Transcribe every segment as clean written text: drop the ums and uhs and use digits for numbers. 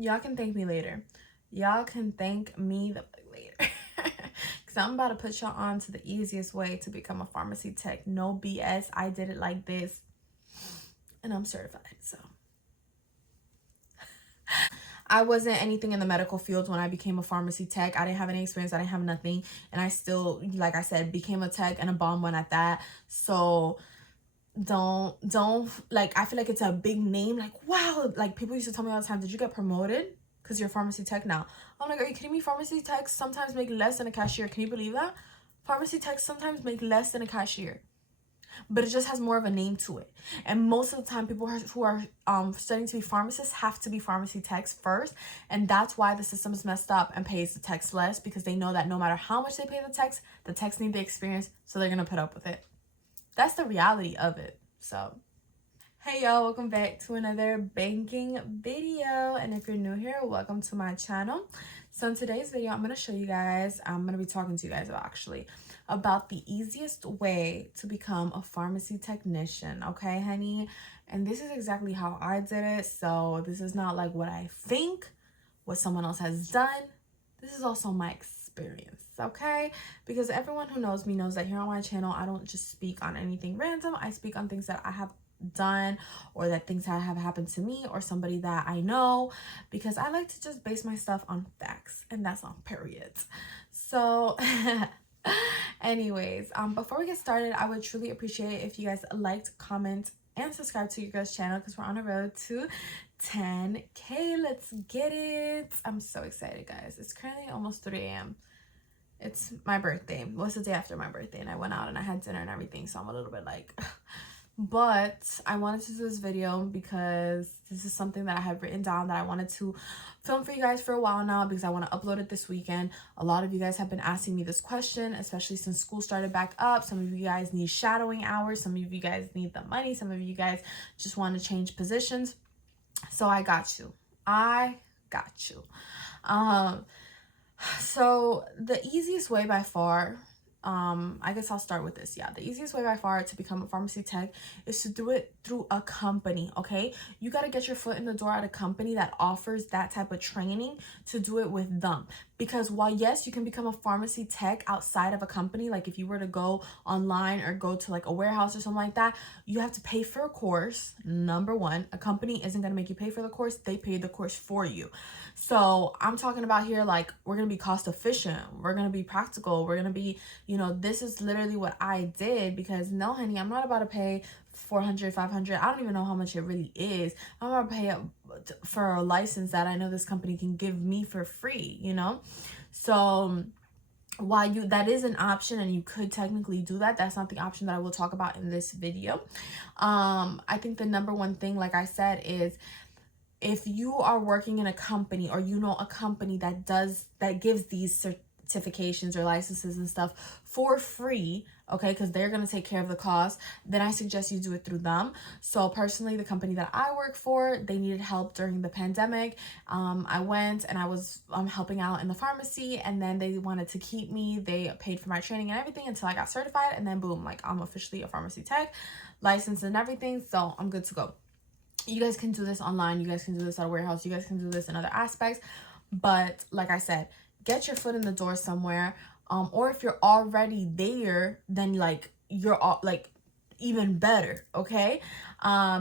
Y'all can thank me later. Y'all can thank me later. Because I'm about to put y'all on to the easiest way to become a pharmacy tech. No BS. I did it like this. And I'm certified, so. I wasn't anything in the medical field when I became a pharmacy tech. I didn't have any experience. I didn't have nothing. And I still, like I said, became a tech and a bomb one at that. So don't like, I feel like it's a big name. Like, wow. Like, people used to tell me all the time, did you get promoted? Because you're a pharmacy tech now. I'm like, are you kidding me? Pharmacy techs sometimes make less than a cashier. Can you believe that? Pharmacy techs sometimes make less than a cashier, but it just has more of a name to it. And most of the time, people who are studying to be pharmacists have to be pharmacy techs first, and that's why the system is messed up and pays the techs less, because they know that no matter how much they pay the techs need the experience, so they're gonna put up with it. That's the reality of it. So hey y'all, welcome back to another banking video, and if you're new here, welcome to my channel. So in today's video, I'm going to show you guys, I'm going to be talking to you guys about the easiest way to become a pharmacy technician, okay, honey? And this is exactly how I did it. So this is not like what I think, what someone else has done. This is also my experience, okay? Because everyone who knows me knows that here on my channel, I don't just speak on anything random. I speak on things that I have done, or that things that have happened to me or somebody that I know, because I like to just base my stuff on facts, and that's on periods. So anyways, before we get started, I would truly appreciate it if you guys liked, comment, and subscribe to your girl's channel, because we're on the road to 10K. Let's get it. I'm so excited, guys. It's currently almost 3 a.m. It's my birthday. Well, it's the day after my birthday, and I went out and I had dinner and everything, so I'm a little bit like but I wanted to do this video because this is something that I have written down that I wanted to film for you guys for a while now, because I want to upload it this weekend. A lot of you guys have been asking me this question, especially since school started back up. Some of you guys need shadowing hours, some of you guys need the money, some of you guys just want to change positions. So I got you. So the easiest way by far, I guess I'll start with this. The easiest way by far to become a pharmacy tech is to do it through a company, okay? You got to get your foot in the door at a company that offers that type of training, to do it with them. Because while yes, you can become a pharmacy tech outside of a company, like if you were to go online or go to like a warehouse or something like that, you have to pay for a course. Number one, a company isn't going to make you pay for the course. They pay the course for you. So I'm talking about here, like, we're going to be cost efficient. We're going to be practical. We're going to be, this is literally what I did, because no, honey, I'm not about to pay 400, 500. I don't even know how much it really is. I'm about to pay for a license that I know this company can give me for free, So while that is an option and you could technically do that, that's not the option that I will talk about in this video. I think the number one thing, like I said, is if you are working in a company, or a company that gives these certifications or licenses and stuff for free, okay, because they're going to take care of the cost, then I suggest you do it through them. So personally, the company that I work for, they needed help during the pandemic. I went and I was helping out in the pharmacy, and then they wanted to keep me. They paid for my training and everything until I got certified, and then boom, like, I'm officially a pharmacy tech, licensed and everything, so I'm good to go. You guys can do this online, you guys can do this at a warehouse, you guys can do this in other aspects, but like I said, get your foot in the door somewhere. Or if you're already there, then like you're all like even better, okay?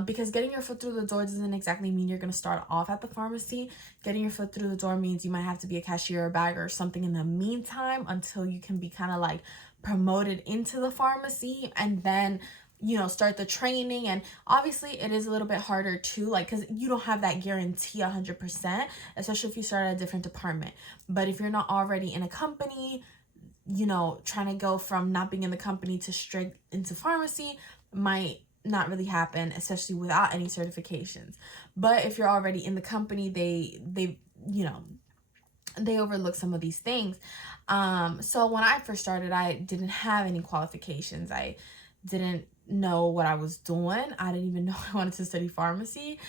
Because getting your foot through the door doesn't exactly mean you're gonna start off at the pharmacy. Getting your foot through the door means you might have to be a cashier or bagger or something in the meantime, until you can be kind of like promoted into the pharmacy, and then start the training. And obviously it is a little bit harder too, like, because you don't have that guarantee 100%, especially if you start at a different department. But if you're not already in a company, trying to go from not being in the company to straight into pharmacy might not really happen, especially without any certifications. But if you're already in the company, they overlook some of these things. So when I first started, I didn't have any qualifications. I didn't know what I was doing. I didn't even know I wanted to study pharmacy.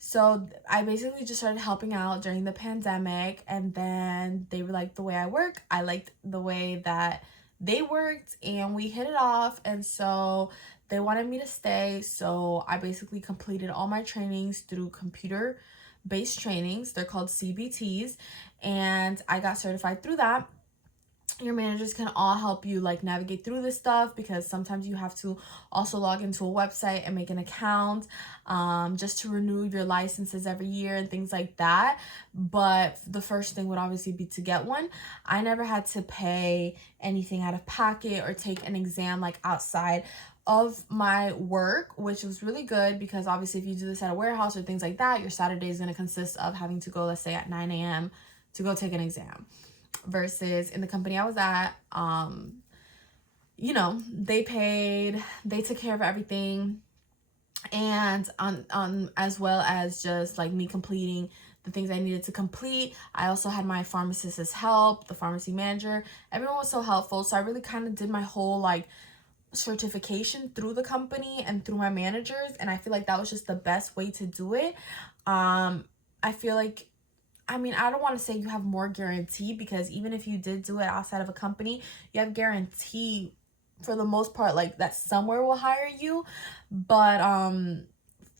So I basically just started helping out during the pandemic, and then they were like the way I work. I liked the way that they worked, and we hit it off, and so they wanted me to stay. So I basically completed all my trainings through computer based trainings. They're called CBTs, and I got certified through that. Your managers can all help you like navigate through this stuff, because sometimes you have to also log into a website and make an account just to renew your licenses every year and things like that. But the first thing would obviously be to get one. I never had to pay anything out of pocket or take an exam like outside of my work, which was really good, because obviously if you do this at a warehouse or things like that, your Saturday is going to consist of having to go, let's say at 9 a.m. to go take an exam. Versus in the company I was at, you know, they took care of everything, and on as well as just like me completing the things I needed to complete. I also had my pharmacist's help, the pharmacy manager. Everyone was so helpful. So I really kind of did my whole like certification through the company and through my managers, and I feel like that was just the best way to do it. I feel like, I mean, I don't want to say you have more guarantee, because even if you did do it outside of a company, you have guarantee for the most part, like that somewhere will hire you. But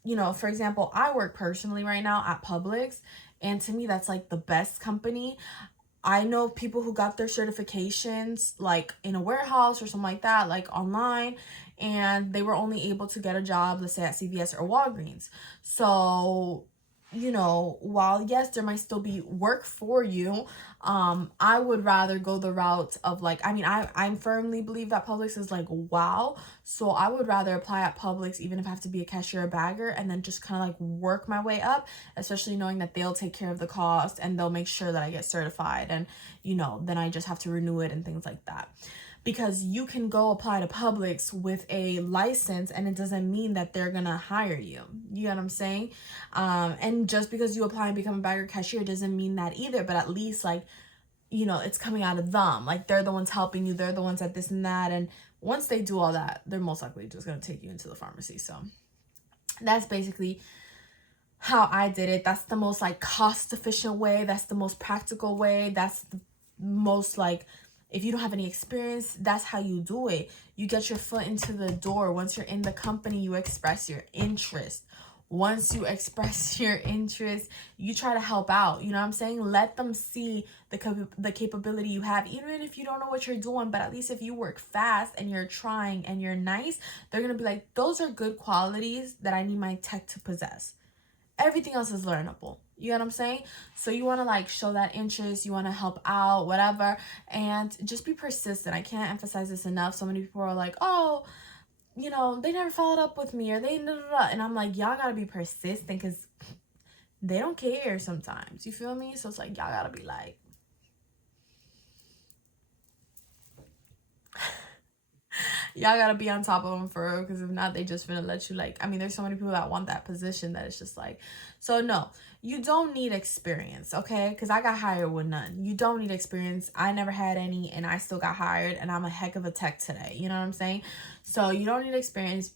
you know, for example, I work personally right now at Publix, and to me that's like the best company. I know people who got their certifications like in a warehouse or something like that, like online, and they were only able to get a job, let's say at CVS or Walgreens. So, you know, while yes, there might still be work for you, I would rather go the route of like, I mean, I firmly believe that Publix is like, wow. So I would rather apply at Publix, even if I have to be a cashier or bagger, and then just kind of like work my way up, especially knowing that they'll take care of the cost and they'll make sure that I get certified, and, you know, then I just have to renew it and things like that. Because you can go apply to Publix with a license and it doesn't mean that they're gonna hire you. You know what I'm saying? And just because you apply and become a bagger cashier doesn't mean that either, but at least like, you know, it's coming out of them. Like they're the ones helping you, they're the ones at this and that. And once they do all that, they're most likely just gonna take you into the pharmacy. So that's basically how I did it. That's the most like cost efficient way. That's the most practical way. That's the most like, if you don't have any experience, that's how you do it. You get your foot into the door. Once you're in the company, you express your interest. Once you express your interest, you try to help out. You know what I'm saying? Let them see the capability you have, even if you don't know what you're doing. But at least if you work fast and you're trying and you're nice, they're going to be like, those are good qualities that I need my tech to possess. Everything else is learnable. You know what I'm saying? So you want to like show that interest, you want to help out, whatever, and just be persistent. I can't emphasize this enough. So many people are like, oh, you know, they never followed up with me, or they da, da, da. And I'm like, y'all gotta be persistent, because they don't care sometimes. You feel me? So it's like, y'all gotta be like, y'all gotta be on top of them for real, because if not, they just gonna let you like, I mean, there's so many people that want that position that it's just like, so no, you don't need experience, okay? Because I got hired with none. You don't need experience. I never had any, and I still got hired, and I'm a heck of a tech today. You know what I'm saying? So you don't need experience.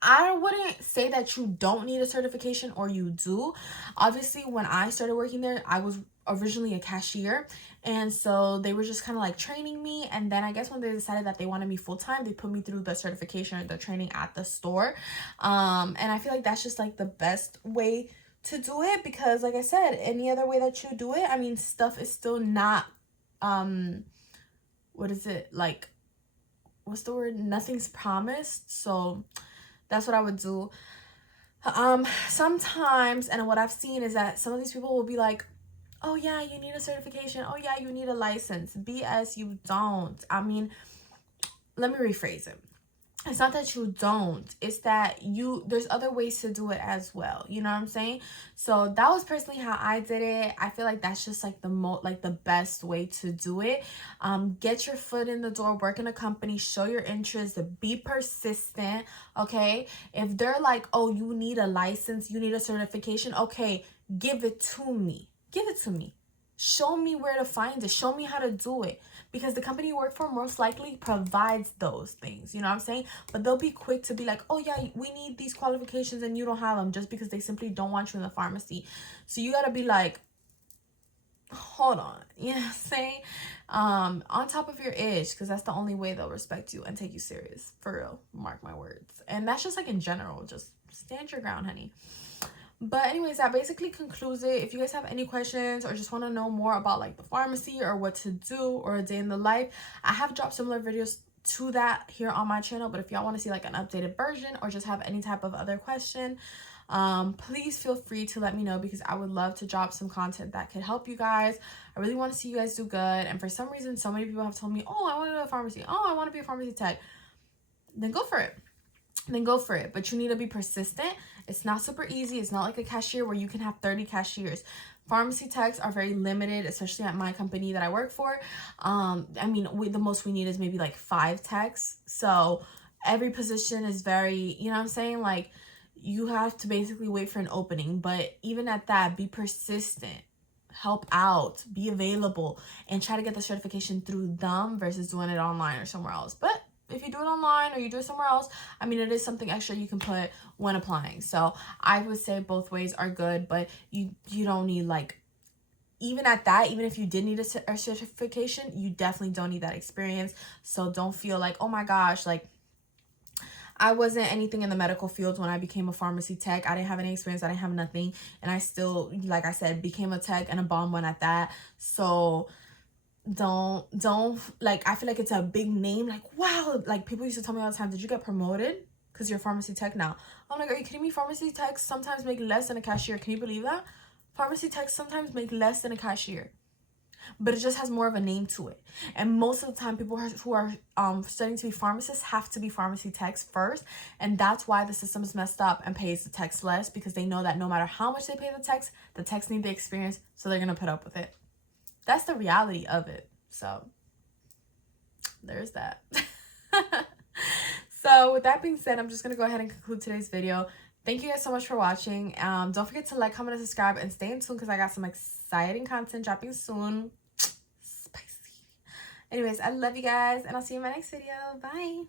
I wouldn't say that you don't need a certification, or you do. Obviously, when I started working there, I was originally a cashier, and so they were just kind of like training me, and then I guess when they decided that they wanted me full-time, they put me through the certification or the training at the store. And I feel like that's just like the best way to do it, because like I said, any other way that you do it, I mean, stuff is still not what is it, like, what's the word, nothing's promised. So that's what I would do. Sometimes, and what I've seen is that some of these people will be like, oh yeah, you need a certification, oh yeah, you need a license. BS, you don't. I mean, let me rephrase it. It's not that you don't, it's that there's other ways to do it as well. You know what I'm saying? So that was personally how I did it. I feel like that's just like the best way to do it. Get your foot in the door, work in a company, show your interest, be persistent. Okay, if they're like, oh, you need a license, you need a certification, okay, give it to me. Show me where to find it. Show me how to do it. Because the company you work for most likely provides those things. You know what I'm saying? But they'll be quick to be like, oh yeah, we need these qualifications and you don't have them, just because they simply don't want you in the pharmacy. So you gotta be like, hold on. You know what I'm saying? On top of your edge, because that's the only way they'll respect you and take you serious. For real. Mark my words. And that's just like in general. Just stand your ground, honey. But anyways, that basically concludes it. If you guys have any questions or just want to know more about like the pharmacy or what to do or a day in the life, I have dropped similar videos to that here on my channel. But if y'all want to see like an updated version or just have any type of other question, please feel free to let me know, because I would love to drop some content that could help you guys. I really want to see you guys do good. And for some reason, so many people have told me, oh, I want to do a pharmacy, oh, I want to be a pharmacy tech. Then go for it. But you need to be persistent. It's not super easy. It's not like a cashier where you can have 30 cashiers. Pharmacy techs are very limited, especially at my company that I work for. I mean, the most we need is maybe like 5 techs. So every position is very, you know what I'm saying? Like, you have to basically wait for an opening. But even at that, be persistent. Help out. Be available. And try to get the certification through them versus doing it online or somewhere else. But if you do it online or you do it somewhere else, I mean, it is something extra you can put when applying. So I would say both ways are good, but you don't need, like, even at that, even if you did need a certification, you definitely don't need that experience. So don't feel like, oh my gosh, like, I wasn't anything in the medical field when I became a pharmacy tech. I didn't have any experience. I didn't have nothing. And I still, like I said, became a tech, and a bomb one at that. So don't like, I feel like it's a big name, like, wow, like people used to tell me all the time, did you get promoted because you're a pharmacy tech now? I'm like, are you kidding me? Pharmacy techs sometimes make less than a cashier. Can you believe that? Pharmacy techs sometimes make less than a cashier, but it just has more of a name to it. And most of the time, people who are studying to be pharmacists have to be pharmacy techs first, and that's why the system is messed up and pays the techs less, because they know that no matter how much they pay the techs need the experience, so they're gonna put up with it. That's the reality of it. So there's that. So with that being said, I'm just going to go ahead and conclude today's video. Thank you guys so much for watching. Don't forget to like, comment, and subscribe, and stay in tune because I got some exciting content dropping soon. Spicy. Anyways, I love you guys, and I'll see you in my next video. Bye.